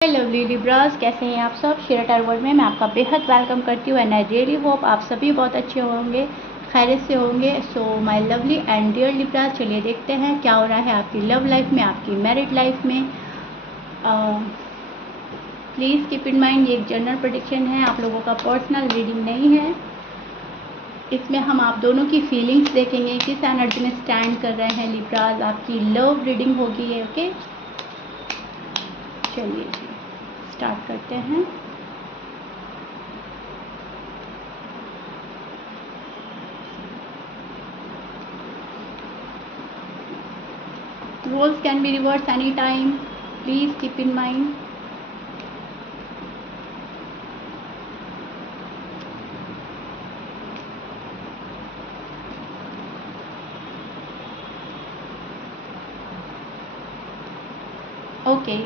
हाय lovely Libras, कैसे हैं आप सब। शेराटार वर्ल्ड में मैं आपका बेहद वेलकम करती हूँ एंड आई रियली होप आप सभी बहुत अच्छे होंगे, खैरियत से होंगे। So my lovely and dear Libras, चलिए देखते हैं क्या हो रहा है आपकी लव लाइफ में, आपकी मैरिड लाइफ में। प्लीज़ कीप इन माइंड ये एक जनरल प्रेडिक्शन है, आप लोगों का पर्सनल रीडिंग नहीं है। इसमें हम आप दोनों की फीलिंग्स देखेंगे, किस एनर्जी में स्टैंड कर रहे हैं लिब्रास। आपकी लव रीडिंग होगी ये, ओके। चलिए जी स्टार्ट करते हैं। Roles can be reversed anytime. Please keep in mind. Okay,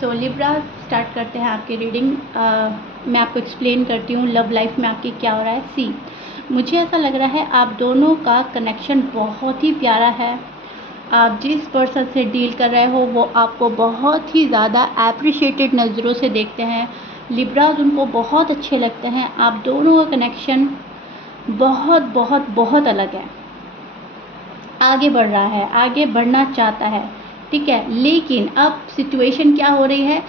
so Libra start करते हैं आपकी रीडिंग। मैं आपको एक्सप्लेन करती हूँ लव लाइफ में आपकी क्या हो रहा है। सी, मुझे ऐसा लग रहा है आप दोनों का कनेक्शन बहुत ही प्यारा है। आप जिस पर्सन से डील कर रहे हो वो आपको बहुत ही ज़्यादा एप्रिशिएटेड नज़रों से देखते हैं। लिब्राज उनको बहुत अच्छे लगते हैं। आप दोनों का कनेक्शन बहुत बहुत बहुत अलग है, आगे बढ़ रहा है, आगे बढ़ना चाहता है, ठीक है। लेकिन अब सिचुएशन क्या हो रही है,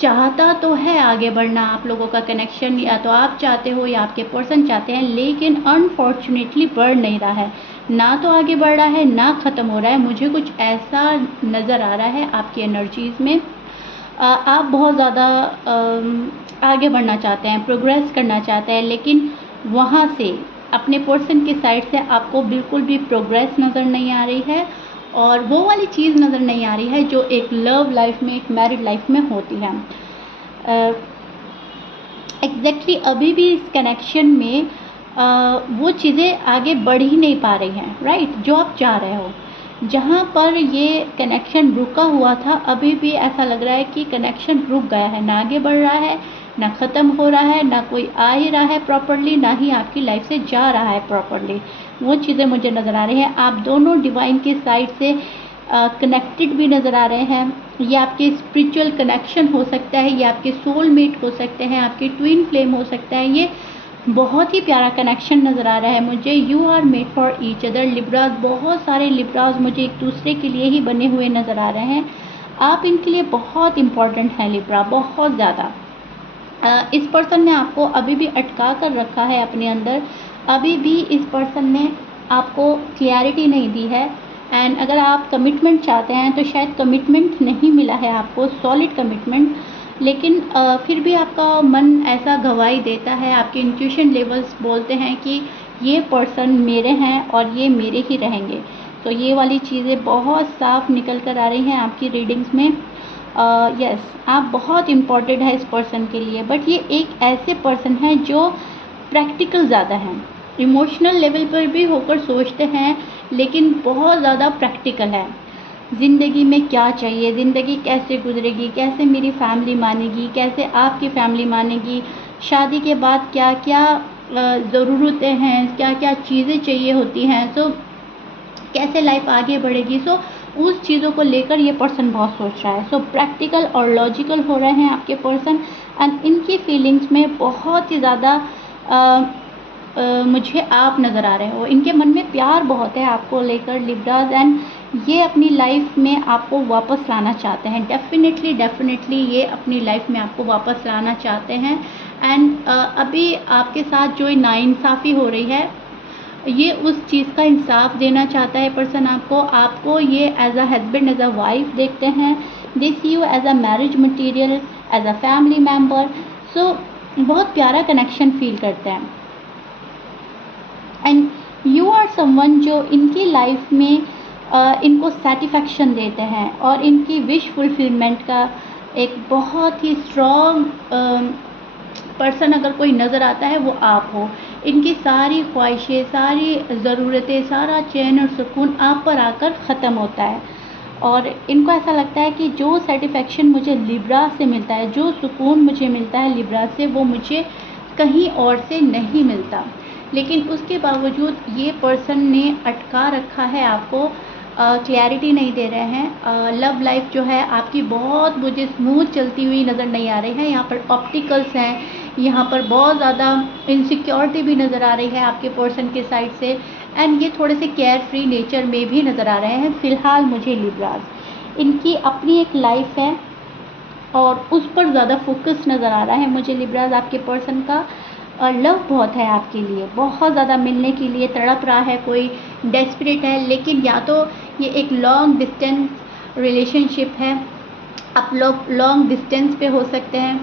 चाहता तो है आगे बढ़ना आप लोगों का कनेक्शन, या तो आप चाहते हो या आपके पर्सन चाहते हैं, लेकिन अनफॉर्चुनेटली बढ़ नहीं रहा है। ना तो आगे बढ़ रहा है ना ख़त्म हो रहा है। मुझे कुछ ऐसा नज़र आ रहा है आपकी एनर्जीज़ में। आप बहुत ज़्यादा आगे बढ़ना चाहते हैं, प्रोग्रेस करना चाहते हैं, लेकिन वहाँ से अपने पर्सन की साइड से आपको बिल्कुल भी प्रोग्रेस नज़र नहीं आ रही है, और वो वाली चीज़ नज़र नहीं आ रही है जो एक लव लाइफ में, एक मैरिड लाइफ में होती है। एग्जैक्टली अभी भी इस कनेक्शन में वो चीज़ें आगे बढ़ ही नहीं पा रही हैं, राइट, जो आप चाह रहे हो। जहाँ पर ये कनेक्शन रुका हुआ था, अभी भी ऐसा लग रहा है कि कनेक्शन रुक गया है, ना आगे बढ़ रहा है, ना ख़त्म हो रहा है, ना कोई आ ही रहा है प्रॉपरली, ना ही आपकी लाइफ से जा रहा है प्रॉपरली। वो चीज़ें मुझे नज़र आ रही हैं। आप दोनों डिवाइन की साइड से कनेक्टेड भी नज़र आ रहे हैं। ये आपके स्पिरिचुअल कनेक्शन हो सकता है, ये आपके सोलमेट हो सकते हैं, आपके ट्विन फ्लेम हो सकता है। ये बहुत ही प्यारा कनेक्शन नज़र आ रहा है मुझे। You are made for each other Libras. बहुत सारे लिब्राज मुझे एक दूसरे के लिए ही बने हुए नज़र आ रहे हैं। आप इनके लिए बहुत इम्पॉर्टेंट हैं लिब्रा, बहुत ज़्यादा। इस पर्सन ने आपको अभी भी अटका कर रखा है अपने अंदर। अभी भी इस पर्सन ने आपको क्लैरिटी नहीं दी है, एंड अगर आप कमिटमेंट चाहते हैं तो शायद कमिटमेंट नहीं मिला है आपको, सॉलिड कमिटमेंट। लेकिन फिर भी आपका मन ऐसा गवाही देता है, आपके इंट्यूशन लेवल्स बोलते हैं कि ये पर्सन मेरे हैं और ये मेरे ही रहेंगे। तो ये वाली चीज़ें बहुत साफ निकल कर आ रही हैं आपकी रीडिंग्स में। यस, आप बहुत इम्पॉर्टेंट है इस पर्सन के लिए, बट ये एक ऐसे पर्सन है जो प्रैक्टिकल ज़्यादा हैं, इमोशनल लेवल पर भी होकर सोचते हैं, लेकिन बहुत ज़्यादा प्रैक्टिकल है। ज़िंदगी में क्या चाहिए, ज़िंदगी कैसे गुजरेगी, कैसे मेरी फैमिली मानेगी, कैसे आपकी फैमिली मानेगी, शादी के बाद क्या क्या ज़रूरतें हैं, क्या क्या चीज़ें चाहिए होती हैं, सो कैसे लाइफ आगे बढ़ेगी। सो उस चीज़ों को लेकर ये पर्सन बहुत सोच रहा है। सो प्रैक्टिकल और लॉजिकल हो रहे हैं आपके पर्सन, एंड इनकी फीलिंग्स में बहुत ही ज़्यादा मुझे आप नज़र आ रहे हो। इनके मन में प्यार बहुत है आपको लेकर लिब्राज, एंड ये अपनी लाइफ में आपको वापस लाना चाहते हैं। डेफिनेटली ये अपनी लाइफ में आपको वापस लाना चाहते हैं। एंड अभी आपके साथ जो नाइंसाफ़ी हो रही है, ये उस चीज़ का इंसाफ देना चाहता है पर्सन आपको ये as a husband, as a wife देखते हैं। They see you as a marriage material, as a family member. So बहुत प्यारा कनेक्शन फील करते हैं, एंड यू आर समवन जो इनकी लाइफ में इनको सेटिस्फैक्शन देते हैं, और इनकी विश फुलफिलमेंट का एक बहुत ही स्ट्रॉन्ग पर्सन अगर कोई नज़र आता है वो आप हो। इनकी सारी ख्वाहिशें, सारी ज़रूरतें, सारा चैन और सुकून आप पर आकर ख़त्म होता है, और इनको ऐसा लगता है कि जो सेटिस्फैक्शन मुझे लिब्रा से मिलता है, जो सुकून मुझे मिलता है लिब्रा से, वो मुझे कहीं और से नहीं मिलता। लेकिन उसके बावजूद ये पर्सन ने अटका रखा है आपको क्लैरिटी नहीं दे रहे हैं। लव लाइफ जो है आपकी बहुत मुझे स्मूथ चलती हुई नज़र नहीं आ रही है। यहाँ पर ऑप्टिकल्स हैं, यहाँ पर बहुत ज़्यादा इनसिक्योरिटी भी नज़र आ रही है आपके पर्सन के साइड से, एंड ये थोड़े से केयर फ्री नेचर में भी नज़र आ रहे हैं फ़िलहाल मुझे लिब्रास। इनकी अपनी एक लाइफ है और उस पर ज़्यादा फोकस नज़र आ रहा है मुझे लिब्रास आपके पर्सन का। लव बहुत है आपके लिए, बहुत ज़्यादा मिलने के लिए तड़प रहा है, कोई डेस्परेट है, लेकिन या तो ये एक लॉन्ग डिस्टेंस रिलेशनशिप है, आप लोग लॉन्ग डिस्टेंस पे हो सकते हैं,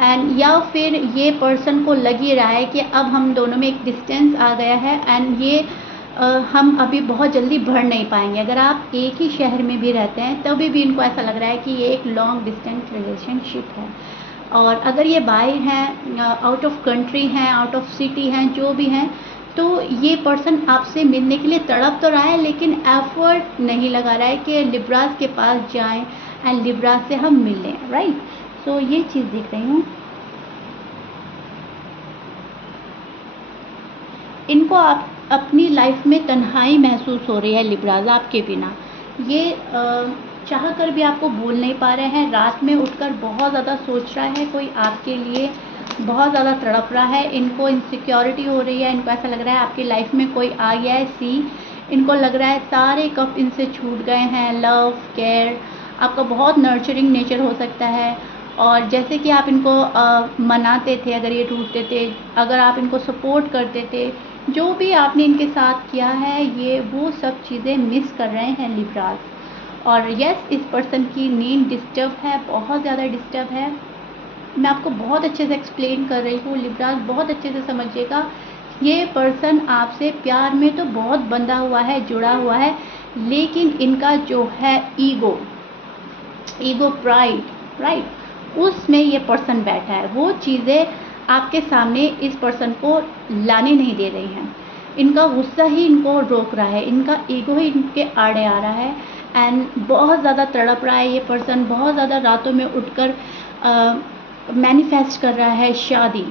एंड या फिर ये पर्सन को लग ही रहा है कि अब हम दोनों में एक डिस्टेंस आ गया है एंड ये हम अभी बहुत जल्दी बढ़ नहीं पाएंगे। अगर आप एक ही शहर में भी रहते हैं तभी भी इनको ऐसा लग रहा है कि ये एक लॉन्ग डिस्टेंस रिलेशनशिप है। और अगर ये बाहर हैं, आउट ऑफ कंट्री हैं, आउट ऑफ सिटी हैं, जो भी हैं, तो ये पर्सन आपसे मिलने के लिए तड़प तो रहा है लेकिन एफर्ट नहीं लगा रहा है कि लिब्रास के पास जाएं एंड लिब्रास से हम मिलें, राइट। सो ये चीज़ दिख रही हूँ। इनको आप अपनी लाइफ में तन्हाई महसूस हो रही है लिब्रास आपके बिना। ये चाह कर भी आपको बोल नहीं पा रहे हैं, रात में उठकर बहुत ज़्यादा सोच रहा है कोई आपके लिए, बहुत ज़्यादा तड़प रहा है। इनको इनसिक्योरिटी हो रही है, इनको ऐसा लग रहा है आपकी लाइफ में कोई आ गया है सी, इनको लग रहा है सारे कप इनसे छूट गए हैं। लव, केयर, आपका बहुत नर्चरिंग नेचर हो सकता है, और जैसे कि आप इनको मनाते थे अगर ये टूटते थे, अगर आप इनको सपोर्ट करते थे, जो भी आपने इनके साथ किया है, ये वो सब चीज़ें मिस कर रहे हैं लिब्रास। और यस, इस पर्सन की नींद डिस्टर्ब है, बहुत ज़्यादा डिस्टर्ब है। मैं आपको बहुत अच्छे से एक्सप्लेन कर रही हूँ लिब्रास, बहुत अच्छे से समझिएगा। ये पर्सन आपसे प्यार में तो बहुत बंधा हुआ है, जुड़ा हुआ है, लेकिन इनका जो है ईगो, प्राइड, राइट, उसमें ये पर्सन बैठा है। वो चीज़ें आपके सामने इस पर्सन को लाने नहीं दे रही हैं। इनका गुस्सा ही इनको रोक रहा है, इनका ईगो ही इनके आड़े आ रहा है, एंड बहुत ज़्यादा तड़प रहा है ये पर्सन। बहुत ज़्यादा रातों में उठकर मैनिफेस्ट कर रहा है शादी।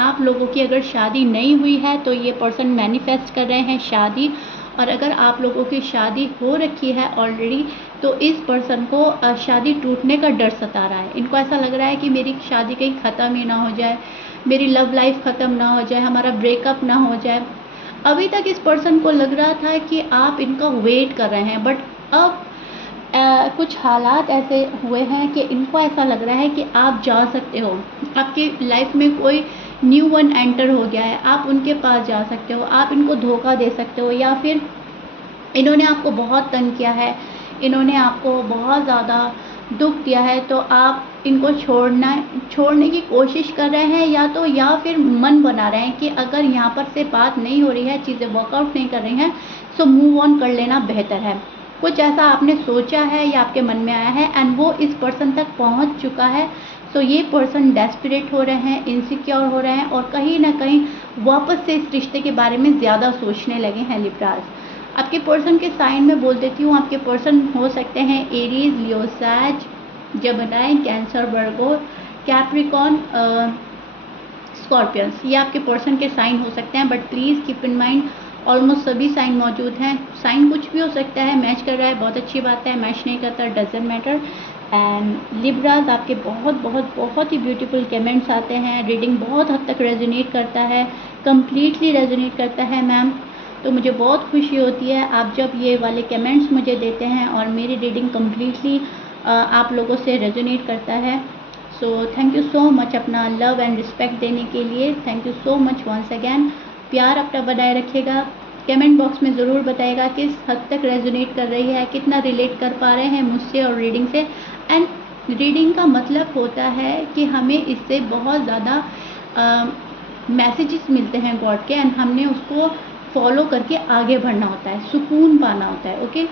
आप लोगों की अगर शादी नहीं हुई है तो ये पर्सन मैनिफेस्ट कर रहे हैं शादी, और अगर आप लोगों की शादी हो रखी है ऑलरेडी तो इस पर्सन को शादी टूटने का डर सता रहा है। इनको ऐसा लग रहा है कि मेरी शादी कहीं ख़त्म ही ना हो जाए, मेरी लव लाइफ ख़त्म ना हो जाए, हमारा ब्रेकअप ना हो जाए। अभी तक इस पर्सन को लग रहा था कि आप इनका वेट कर रहे हैं, बट अब कुछ हालात ऐसे हुए हैं कि इनको ऐसा लग रहा है कि आप जा सकते हो, आपकी लाइफ में कोई न्यू वन एंटर हो गया है, आप उनके पास जा सकते हो, आप इनको धोखा दे सकते हो, या फिर इन्होंने आपको बहुत तंग किया है, इन्होंने आपको बहुत ज़्यादा दुख दिया है, तो आप इनको छोड़ने की कोशिश कर रहे हैं, या फिर मन बना रहे हैं कि अगर यहाँ पर से बात नहीं हो रही है, चीज़ें वर्कआउट नहीं कर रही हैं, सो मूव ऑन कर लेना बेहतर है। कुछ ऐसा आपने सोचा है या आपके मन में आया है, एंड वो इस पर्सन तक पहुँच चुका है। सो ये पर्सन डेस्परेट हो रहे हैं, इनसिक्योर हो रहे हैं, और कहीं ना कहीं वापस से इस रिश्ते के बारे में ज़्यादा सोचने लगे हैं लिब्रास। आपके पर्सन के साइन में बोल देती हूँ, आपके पर्सन हो सकते हैं एरीज, लियो, सैज, जेमिनी, कैंसर, वर्गो, कैप्रिकॉर्न, स्कॉर्पियंस। ये आपके पर्सन के साइन हो सकते हैं, but please keep in mind almost सभी साइन मौजूद हैं। साइन कुछ भी हो सकता है, मैच कर रहा है बहुत अच्छी बात है, मैच नहीं करता डजेंट मैटर। एंड लिब्रास, आपके बहुत बहुत बहुत ही ब्यूटीफुल कमेंट्स आते हैं, रीडिंग बहुत हद तक रेजोनेट करता है, कम्प्लीटली रेजोनेट करता है मैम। तो मुझे बहुत खुशी होती है आप जब ये वाले कमेंट्स मुझे देते हैं, और मेरी रीडिंग कम्प्लीटली आप लोगों से रेजोनेट करता है। So thank you so much अपना लव एंड रिस्पेक्ट देने के लिए। Thank you so much once again. प्यार अपना बनाए रखिएगा। कमेंट बॉक्स में ज़रूर बताइएगा किस हद तक रेजोनेट कर रही है, कितना रिलेट कर पा रहे हैं मुझसे और रीडिंग से। एंड रीडिंग का मतलब होता है कि हमें इससे बहुत ज़्यादा मैसेजेस मिलते हैं गॉड के, एंड हमने उसको फॉलो करके आगे बढ़ना होता है, सुकून पाना होता है। ओके,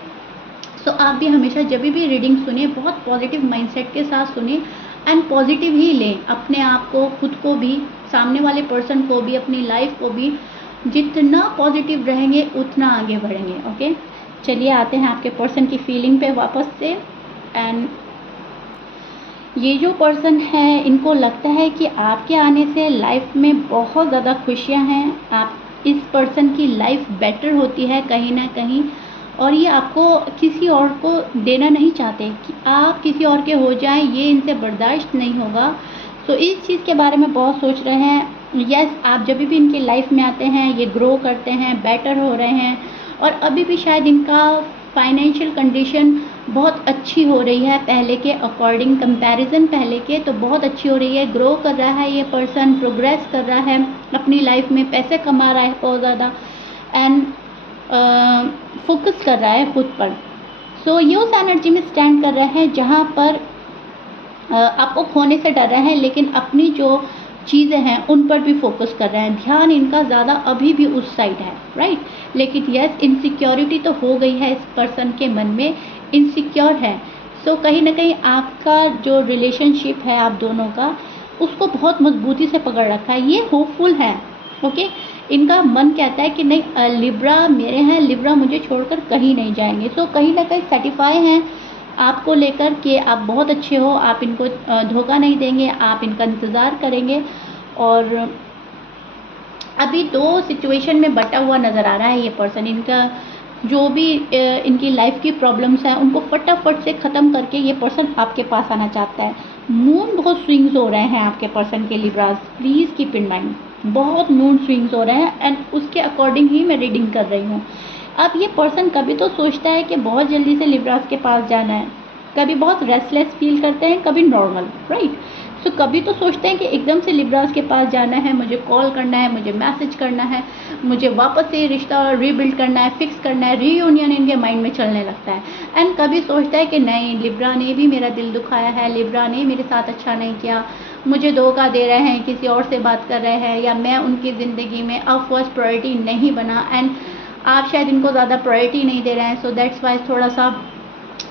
सो आप भी हमेशा जब भी रीडिंग सुने बहुत पॉजिटिव माइंडसेट के साथ सुने, एंड पॉजिटिव ही लें अपने आप को, खुद को भी, सामने वाले पर्सन को भी, अपनी लाइफ को भी। जितना पॉजिटिव रहेंगे उतना आगे बढ़ेंगे। ओके, चलिए आते हैं आपके पर्सन की फीलिंग पे वापस से। एंड ये जो पर्सन है, इनको लगता है कि आपके आने से लाइफ में बहुत ज़्यादा खुशियाँ हैं, आप इस पर्सन की लाइफ बेटर होती है कहीं ना कहीं। और ये आपको किसी और को देना नहीं चाहते कि आप किसी और के हो जाएं, ये इनसे बर्दाश्त नहीं होगा। सो इस चीज़ के बारे में बहुत सोच रहे हैं। यस, आप जब भी इनकी लाइफ में आते हैं ये ग्रो करते हैं, बेटर हो रहे हैं, और अभी भी शायद इनका फाइनेंशियल कंडीशन बहुत अच्छी हो रही है पहले के अकॉर्डिंग, कंपैरिजन पहले के तो बहुत अच्छी हो रही है। ग्रो कर रहा है ये पर्सन, प्रोग्रेस कर रहा है अपनी लाइफ में, पैसे कमा रहा है बहुत ज़्यादा, एंड फोकस कर रहा है खुद पर। सो ये उस एनर्जी में स्टैंड कर रहा है जहाँ पर आपको खोने से डर रहा है, लेकिन अपनी जो चीज़ें हैं उन पर भी फोकस कर रहे हैं। ध्यान इनका ज़्यादा अभी भी उस साइड है, राइट। लेकिन यस, इनसिक्योरिटी तो हो गई है इस पर्सन के मन में, इनसिक्योर है। सो कहीं ना कहीं आपका जो रिलेशनशिप है आप दोनों का, उसको बहुत मजबूती से पकड़ रखा है। ये होपफुल है, ओके। इनका मन कहता है कि नहीं, लिब्रा मेरे हैं, लिब्रा मुझे छोड़कर कहीं नहीं जाएंगे। सो कहीं ना कहीं सेटिस्फाई हैं आपको लेकर कि आप बहुत अच्छे हो, आप इनको धोखा नहीं देंगे, आप इनका इंतज़ार करेंगे। और अभी दो सिचुएशन में बटा हुआ नज़र आ रहा है ये पर्सन। इनका जो भी इनकी लाइफ की प्रॉब्लम्स हैं उनको फटाफट से ख़त्म करके ये पर्सन आपके पास आना चाहता है। मून बहुत स्विंग्स हो रहे हैं आपके पर्सन के Libras, please keep in mind, बहुत मून स्विंग्स हो रहे हैं, एंड उसके अकॉर्डिंग ही मैं रीडिंग कर रही हूँ। अब ये पर्सन कभी तो सोचता है कि बहुत जल्दी से लिब्रास के पास जाना है, कभी बहुत रेस्टलेस फील करते हैं, कभी नॉर्मल, राइट। सो कभी तो सोचते हैं कि एकदम से लिब्रास के पास जाना है, मुझे कॉल करना है, मुझे मैसेज करना है, मुझे वापस से रिश्ता रीबिल्ड करना है, फिक्स करना है, रीयूनियन इनके माइंड में चलने लगता है। एंड कभी सोचता है कि नहीं, लिब्रा ने भी मेरा दिल दुखाया है, लिब्रा ने मेरे साथ अच्छा नहीं किया, मुझे धोखा दे रहे हैं, किसी और से बात कर रहे हैं, या मैं उनकी ज़िंदगी में अब फर्स्ट प्रायोरिटी नहीं बना, एंड आप शायद इनको ज़्यादा प्रायोरिटी नहीं दे रहे हैं। सो दैट्स वाई थोड़ा सा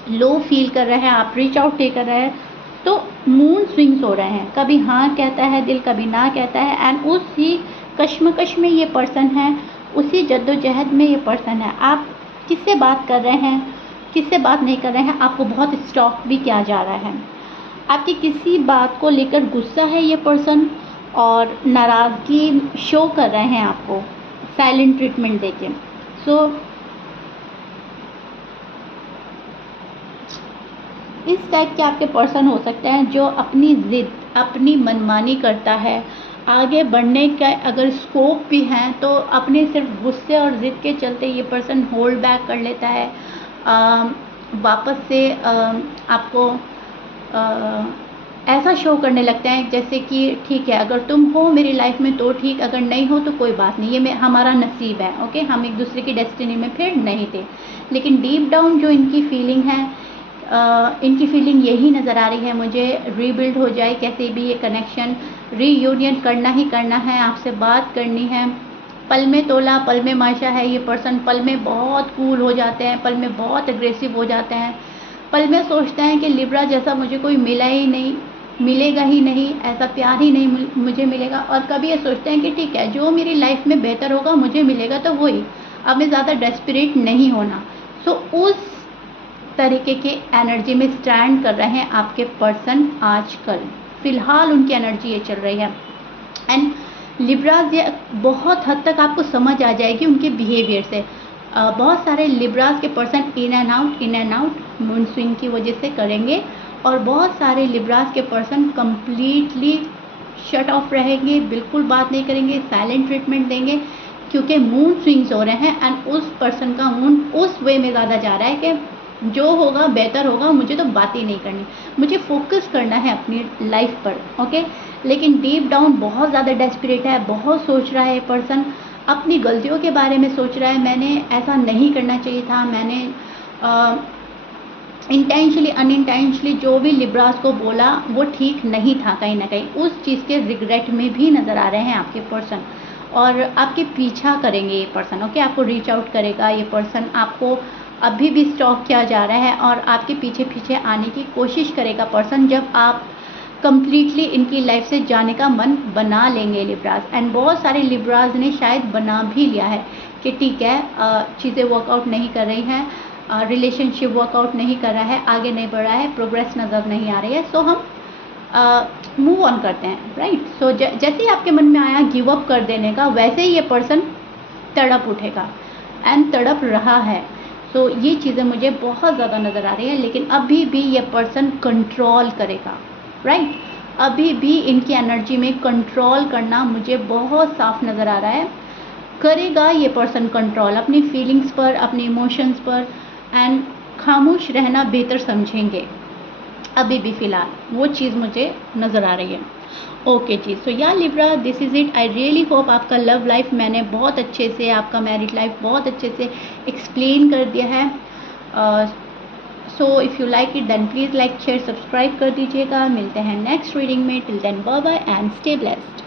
लो फील कर रहे हैं, आप रीच आउट नहीं कर रहे हैं। तो मून स्विंग्स हो रहे हैं, कभी हाँ कहता है दिल, कभी ना कहता है, एंड उसी कश्मकश में ये पर्सन है, उसी जद्दोजहद में ये पर्सन है। आप किससे बात कर रहे हैं, किससे बात नहीं कर रहे हैं, आपको बहुत स्टॉक भी किया जा रहा है। आपकी किसी बात को लेकर गुस्सा है ये पर्सन, और नाराज़गी शो कर रहे हैं आपको साइलेंट ट्रीटमेंट देके। सो इस टाइप के आपके पर्सन हो सकते हैं जो अपनी ज़िद, अपनी मनमानी करता है। आगे बढ़ने का अगर स्कोप भी है तो अपने सिर्फ गुस्से और ज़िद के चलते ये पर्सन होल्ड बैक कर लेता है। वापस से आपको ऐसा शो करने लगता है जैसे कि ठीक है, अगर तुम हो मेरी लाइफ में तो ठीक, अगर नहीं हो तो कोई बात नहीं, ये हमारा नसीब है, ओके। हम एक दूसरे की डेस्टिनी में फिर नहीं थे। लेकिन डीप डाउन जो इनकी फीलिंग है, इनकी फीलिंग यही नज़र आ रही है, मुझे रीबिल्ड हो जाए कैसे भी ये कनेक्शन, रीयूनियन करना ही करना है, आपसे बात करनी है। पल में तोला पल में माशा है ये पर्सन। पल में बहुत कूल हो जाते हैं, पल में बहुत एग्रेसिव हो जाते हैं, पल में सोचते हैं कि लिब्रा जैसा मुझे कोई मिला ही नहीं, मिलेगा ही नहीं, ऐसा प्यार ही नहीं मुझे मिलेगा। और कभी ये सोचते हैं कि ठीक है, जो मेरी लाइफ में बेहतर होगा मुझे मिलेगा तो वही, अब मैं ज़्यादा डेस्परेट नहीं होना। सो उस तरीके के एनर्जी में स्टैंड कर रहे हैं आपके पर्सन आजकल, फ़िलहाल उनकी एनर्जी ये चल रही है। एंड लिब्रास ये बहुत हद तक आपको समझ आ जाएगी उनके बिहेवियर से। बहुत सारे लिब्रास के person in and out moon swing की वजह से करेंगे, और बहुत सारे लिब्रास के पर्सन कम्प्लीटली शट ऑफ रहेंगे, बिल्कुल बात नहीं करेंगे, साइलेंट ट्रीटमेंट देंगे, क्योंकि मून स्विंग्स हो रहे हैं। एंड उस पर्सन का मून उस वे में ज़्यादा जा रहा है कि जो होगा बेहतर होगा, मुझे तो बात ही नहीं करनी, मुझे फोकस करना है अपनी लाइफ पर, ओके। लेकिन डीप डाउन बहुत ज़्यादा डेस्परेट है, बहुत सोच रहा है पर्सन, अपनी गलतियों के बारे में सोच रहा है, मैंने ऐसा नहीं करना चाहिए था, मैंने इंटेंशनली अनइंटेंशनली जो भी लिब्रास को बोला वो ठीक नहीं था। कहीं ना कहीं उस चीज़ के रिग्रेट में भी नज़र आ रहे हैं आपके पर्सन, और आपके पीछा करेंगे ये पर्सन, ओके। आपको रीच आउट करेगा ये पर्सन, आपको अभी भी स्टॉक किया जा रहा है और आपके पीछे पीछे आने की कोशिश करेगा पर्सन, जब आप कम्प्लीटली इनकी लाइफ से जाने का मन बना लेंगे लिब्रास। एंड बहुत सारे लिब्रास ने शायद बना भी लिया है कि ठीक है, चीज़ें वर्कआउट नहीं कर रही हैं, रिलेशनशिप वर्कआउट नहीं कर रहा है, आगे नहीं बढ़ रहा है, प्रोग्रेस नज़र नहीं आ रही है, सो हम मूव ऑन करते हैं, राइट। सो जैसे ही आपके मन में आया गिव अप कर देने का, वैसे ही ये पर्सन तड़प उठेगा, एंड तड़प रहा है। सो ये चीज़ें मुझे बहुत ज़्यादा नज़र आ रही हैं, लेकिन अभी भी ये पर्सन कंट्रोल करेगा, राइट। अभी भी इनकी एनर्जी में कंट्रोल करना मुझे बहुत साफ नज़र आ रहा है। करेगा ये पर्सन कंट्रोल अपनी फीलिंग्स पर, अपने इमोशंस पर, एंड खामोश रहना बेहतर समझेंगे अभी भी फ़िलहाल, वो चीज़ मुझे नज़र आ रही है। ओके जी, सो या Libra, this is it. I really hope आपका लव लाइफ मैंने बहुत अच्छे से, आपका मैरिड लाइफ बहुत अच्छे से एक्सप्लेन कर दिया है। So if you like it then please like share subscribe कर दीजिएगा। मिलते हैं नेक्स्ट रीडिंग में। Till then bye bye and stay blessed.